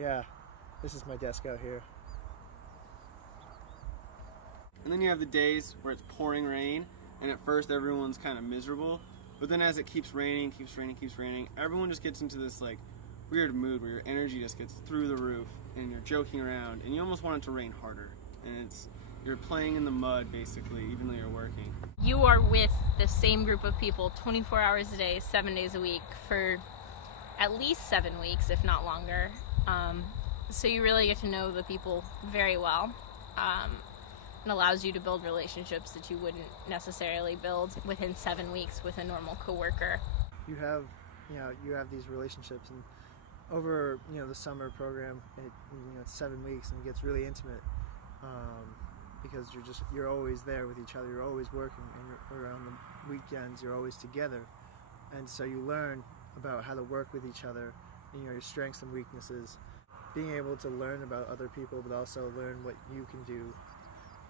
Yeah, this is my desk out here. And then you have the days where it's pouring rain, and at first everyone's kind of miserable, but then as it keeps raining, everyone just gets into this like weird mood where your energy just gets through the roof, and you're joking around, and you almost want it to rain harder. And you're playing in the mud basically, even though you're working. You are with the same group of people 24 hours a day, 7 days a week for at least 7 weeks, if not longer. So you really get to know the people very well. It allows you to build relationships that you wouldn't necessarily build within 7 weeks with a normal coworker. You have these relationships, and over the summer program, it's 7 weeks and it gets really intimate, because you're always there with each other. You're always working, and around the weekends you're always together, and so you learn about how to work with each other, your strengths and weaknesses, being able to learn about other people, but also learn what you can do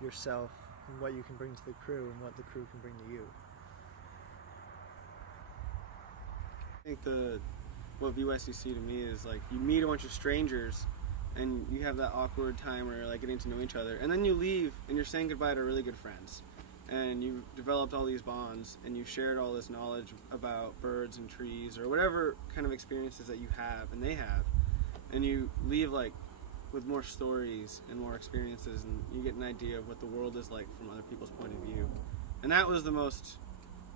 yourself and what you can bring to the crew and what the crew can bring to you. I think what VYCC to me is like, you meet a bunch of strangers and you have that awkward time where you're like getting to know each other, and then you leave and you're saying goodbye to really good friends, and you've developed all these bonds, and you've shared all this knowledge about birds and trees or whatever kind of experiences that you have and they have, and you leave like with more stories and more experiences, and you get an idea of what the world is like from other people's point of view. And that was the most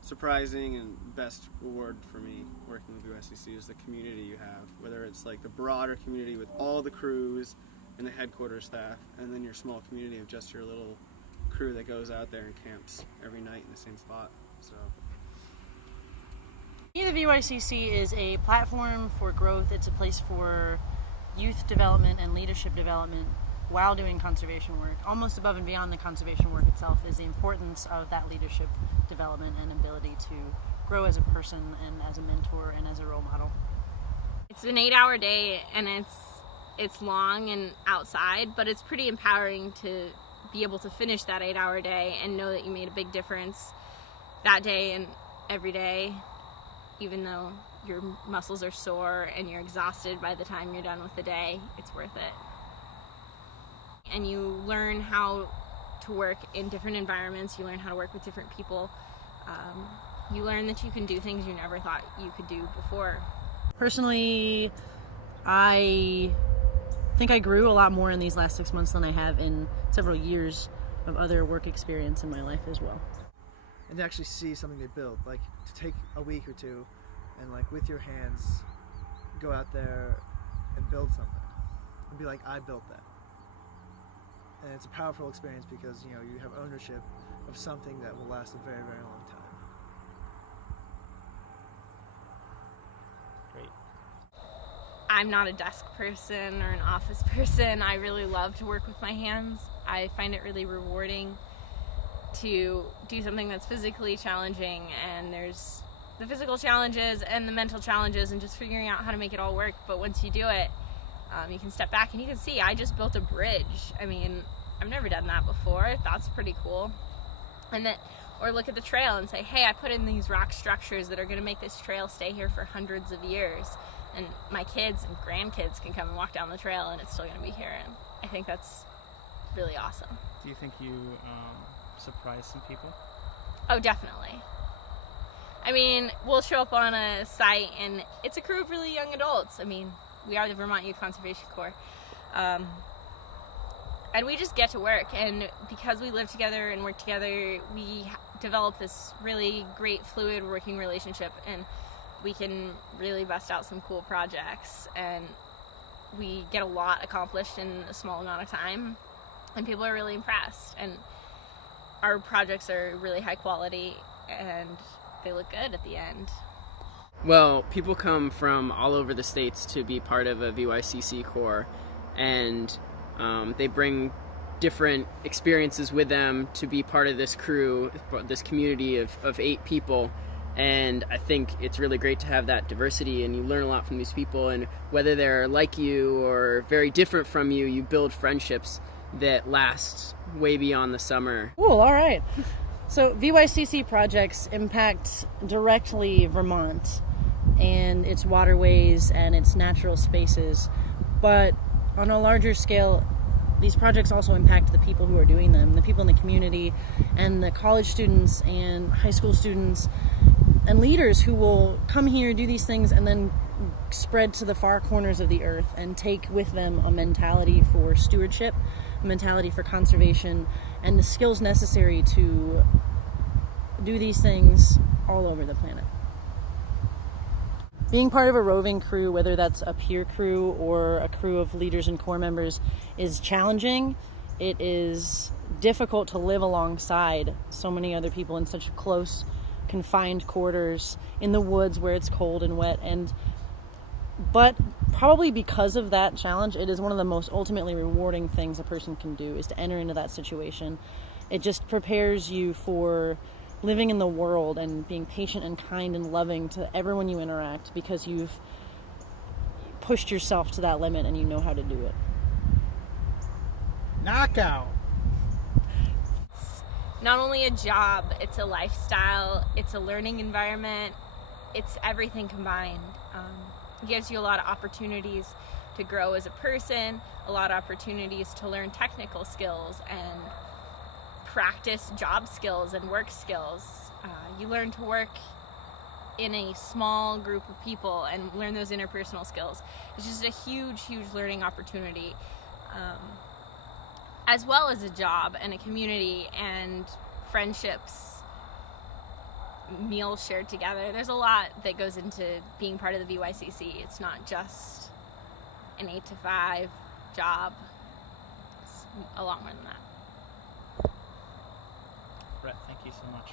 surprising and best reward for me working with USCC, is the community you have, whether it's like the broader community with all the crews and the headquarters staff, and then your small community of just your little crew that goes out there and camps every night in the same spot. So The VYCC is a platform for growth. It's a place for youth development and leadership development while doing conservation work. Almost above and beyond the conservation work itself is the importance of that leadership development and ability to grow as a person and as a mentor and as a role model. It's an 8-hour day, and it's long and outside, but it's pretty empowering to be able to finish that 8-hour day and know that you made a big difference that day and every day, even though your muscles are sore and you're exhausted by the time you're done with the day. It's worth it. And you learn how to work in different environments. You learn how to work with different people. You learn that you can do things you never thought you could do before. Personally, I think I grew a lot more in these last 6 months than I have in several years of other work experience in my life as well. And to actually see something they build, like to take a week or two and like with your hands go out there and build something and be like, I built that. And it's a powerful experience because you have ownership of something that will last a very, very long time. Great. I'm not a desk person or an office person. I really love to work with my hands. I find it really rewarding to do something that's physically challenging, and there's the physical challenges and the mental challenges and just figuring out how to make it all work. But once you do it, you can step back and you can see, I just built a bridge. I mean, I've never done that before. That's pretty cool. Or look at the trail and say, hey, I put in these rock structures that are going to make this trail stay here for hundreds of years, and my kids and grandkids can come and walk down the trail and it's still going to be here. And I think that's really awesome. Do you think you surprised some people? Oh, definitely. I mean, we'll show up on a site and it's a crew of really young adults. I mean, we are the Vermont Youth Conservation Corps. And we just get to work, and because we live together and work together, we develop this really great fluid working relationship, and we can really bust out some cool projects, and we get a lot accomplished in a small amount of time, and people are really impressed, and our projects are really high quality and they look good at the end. Well, people come from all over the states to be part of a VYCC Corps, and they bring different experiences with them to be part of this crew, this community of 8 people. And I think it's really great to have that diversity, and you learn a lot from these people, and whether they're like you or very different from you, you build friendships that last way beyond the summer. Cool, all right. So VYCC projects impact directly Vermont and its waterways and its natural spaces, But on a larger scale, these projects also impact the people who are doing them, the people in the community, and the college students and high school students and leaders who will come here, do these things, and then spread to the far corners of the earth and take with them a mentality for stewardship, a mentality for conservation, and the skills necessary to do these things all over the planet. Being part of a roving crew, whether that's a peer crew or a crew of leaders and corps members, is challenging. It is difficult to live alongside so many other people in such close, confined quarters in the woods where it's cold and wet. But probably because of that challenge, it is one of the most ultimately rewarding things a person can do, is to enter into that situation. It just prepares you for living in the world and being patient and kind and loving to everyone you interact, because you've pushed yourself to that limit and you know how to do it. Knockout. It's not only a job, it's a lifestyle, it's a learning environment, it's everything combined. It gives you a lot of opportunities to grow as a person, a lot of opportunities to learn technical skills and practice job skills and work skills. You learn to work in a small group of people and learn those interpersonal skills. It's just a huge, huge learning opportunity, as well as a job and a community and friendships, meals shared together. There's a lot that goes into being part of the VYCC. It's not just an 8 to 5 job. It's a lot more than that. Brett, thank you so much.